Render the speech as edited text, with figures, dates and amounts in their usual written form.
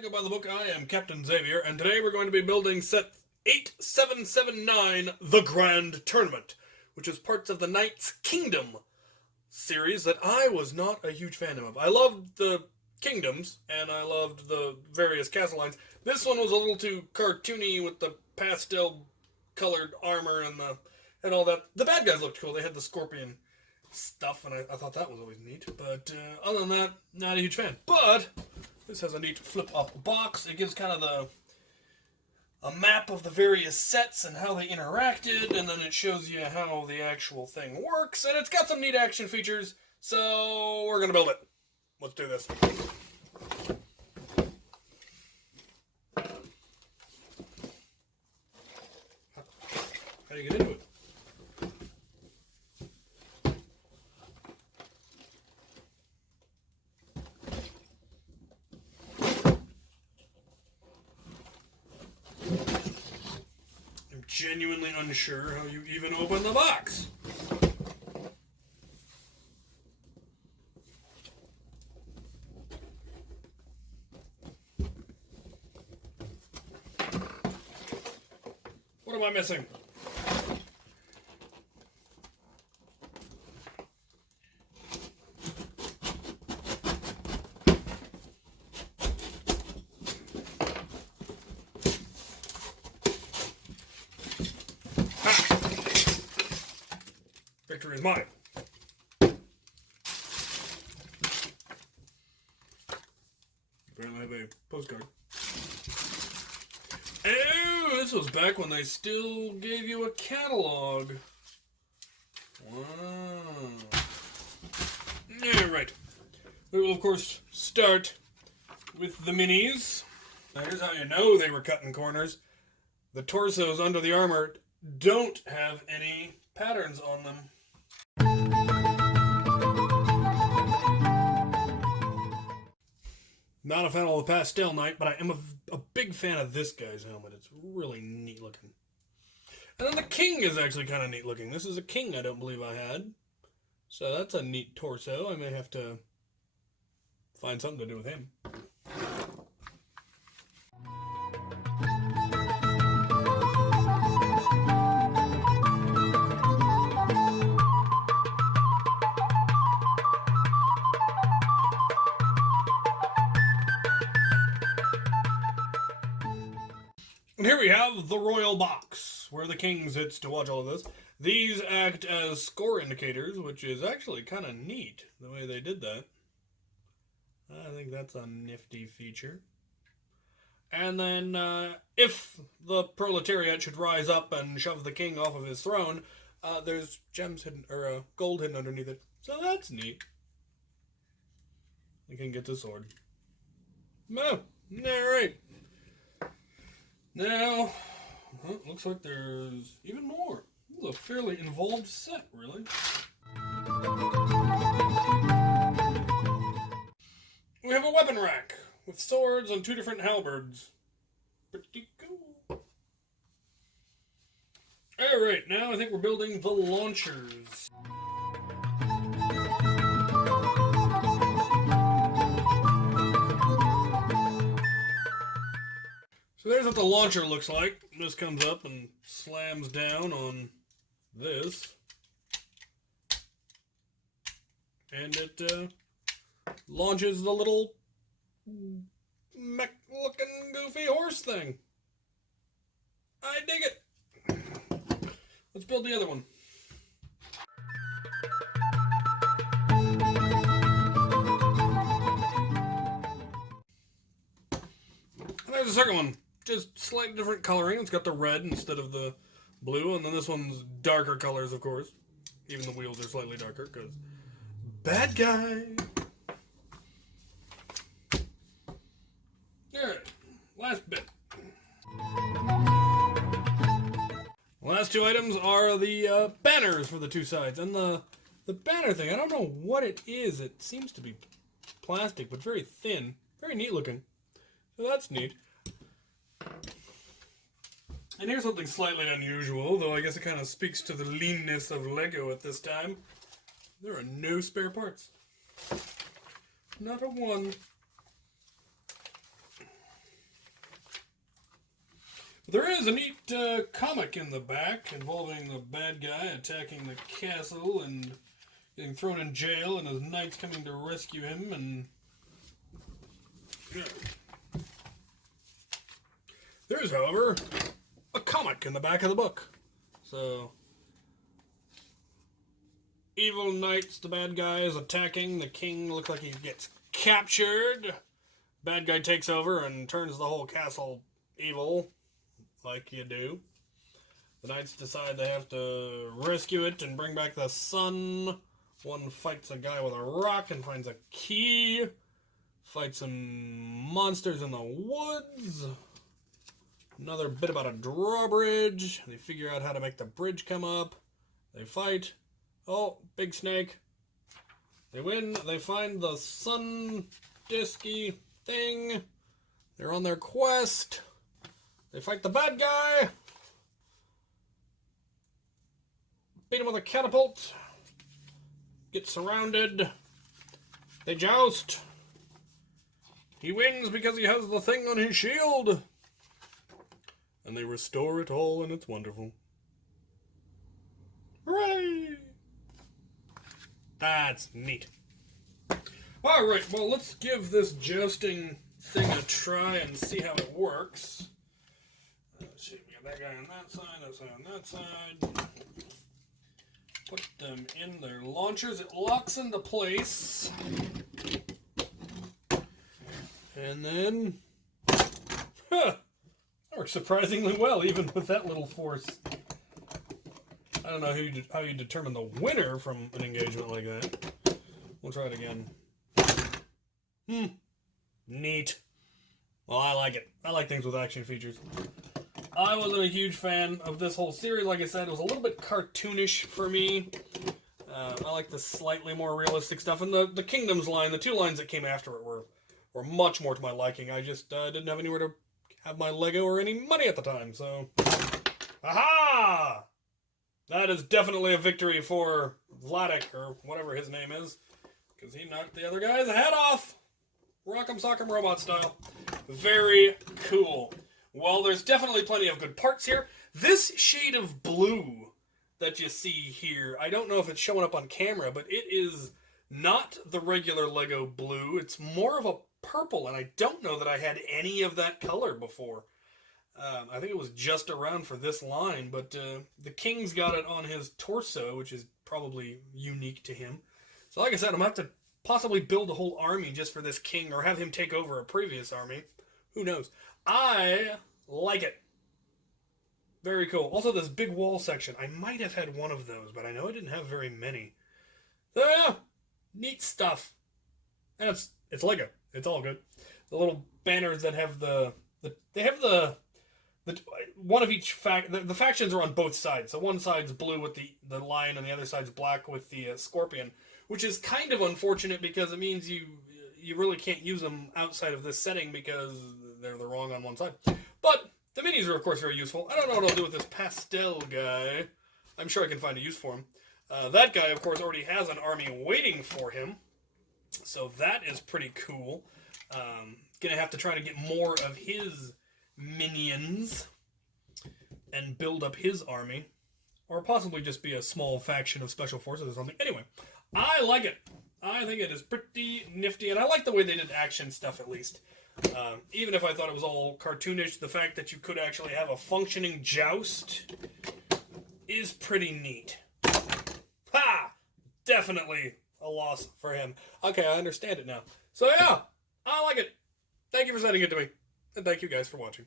Lego by the book. I am Captain Xavier, and today we're going to be building set 8779, The Grand Tournament, which is parts of the Knight's Kingdom series that I was not a huge fan of. I loved the kingdoms, and I loved the various castle lines. This one was a little too cartoony with the pastel-colored armor and all that. The bad guys looked cool. They had the scorpion stuff, and I thought that was always neat. But other than that, not a huge fan. But this has a neat flip-up box. It gives kind of a map of the various sets and how they interacted, and then it shows you how the actual thing works, and it's got some neat action features, so we're going to build it. Let's do this. How do you get into it? I'm genuinely unsure how you even open the box. What am I missing? Victory is mine. Apparently I have a postcard. Oh, this was back when they still gave you a catalog. Wow. Yeah, right. We will, of course, start with the minis. Now, here's how you know they were cutting corners. The torsos under the armor don't have any patterns on them. Not a fan of the pastel knight, but I am a big fan of this guy's helmet. It's really neat looking. And then the king is actually kind of neat looking. This is a king I don't believe I had. So that's a neat torso. I may have to find something to do with him. And here we have the royal box, where the king sits to watch all of this. These act as score indicators, which is actually kind of neat, the way they did that. I think that's a nifty feature. And then, if the proletariat should rise up and shove the king off of his throne, there's gems hidden, or gold hidden underneath it. So that's neat. The king gets a sword. Oh, alright. Now, well, looks like there's even more. This is a fairly involved set, really. We have a weapon rack with swords and 2 different halberds. Pretty cool. Alright, now I think we're building the launchers. So there's what the launcher looks like. This comes up and slams down on this. And it launches the little mech-looking goofy horse thing. I dig it. Let's build the other one. And there's the second one. Just slightly different coloring. It's got the red instead of the blue, and then this one's darker colors, of course. Even the wheels are slightly darker, because bad guy. Alright, last bit. Last 2 items are the banners for the 2 sides, and the banner thing, I don't know what it is. It seems to be plastic, but very thin. Very neat looking. So that's neat. And here's something slightly unusual, though I guess it kind of speaks to the leanness of Lego at this time. There are no spare parts. Not a one. There is a neat comic in the back involving the bad guy attacking the castle and getting thrown in jail, and his knights coming to rescue him, and there is, however, a comic in the back of the book. So, evil knights, the bad guy is attacking. The king looks like he gets captured. Bad guy takes over and turns the whole castle evil, like you do. The knights decide they have to rescue it and bring back the sun. One fights a guy with a rock and finds a key. Fights some monsters in the woods. Another bit about a drawbridge. They figure out how to make the bridge come up. They fight. Oh, big snake. They win. They find the sun disky thing. They're on their quest. They fight the bad guy. Beat him with a catapult. Get surrounded. They joust. He wins because he has the thing on his shield. And they restore it all, and it's wonderful. Hooray! That's neat. Alright, well, let's give this jousting thing a try and see how it works. Let's see, we got that guy on that side on that side. Put them in their launchers. It locks into place. And then... Huh! That works surprisingly well, even with that little force. I don't know how you determine the winner from an engagement like that. We'll try it again. Neat. Well, I like it. I like things with action features. I wasn't a huge fan of this whole series. Like I said, it was a little bit cartoonish for me. I like the slightly more realistic stuff. And the Kingdoms line, the two lines that came after it were much more to my liking. I just didn't have anywhere to have my Lego or any money at the time, so... Aha! That is definitely a victory for Vladik, or whatever his name is, because he knocked the other guy's head off! Rock'em Sock'em Robot style. Very cool. Well, there's definitely plenty of good parts here. This shade of blue that you see here, I don't know if it's showing up on camera, but it is not the regular Lego blue. It's more of a purple, and I don't know that I had any of that color before. I think it was just around for this line, but the King's got it on his torso, which is probably unique to him. So like I said, I'm going to have to possibly build a whole army just for this King, or have him take over a previous army. Who knows? I like it. Very cool. Also, this big wall section. I might have had one of those, but I know I didn't have very many. So yeah, neat stuff. And it's Lego. It's all good. The little banners that have the one of each the factions are on both sides. So one side's blue with the lion, and the other side's black with the scorpion, which is kind of unfortunate because it means you really can't use them outside of this setting because they're the wrong on one side. But the minis are, of course, very useful. I don't know what I'll do with this pastel guy. I'm sure I can find a use for him. That guy, of course, already has an army waiting for him. So that is pretty cool. Gonna have to try to get more of his minions and build up his army. Or possibly just be a small faction of special forces or something. Anyway, I like it. I think it is pretty nifty. And I like the way they did action stuff, at least. Even if I thought it was all cartoonish, the fact that you could actually have a functioning joust is pretty neat. Ha! Definitely a loss for him. Okay, I understand it now. So yeah, I like it. Thank you for sending it to me. And thank you guys for watching.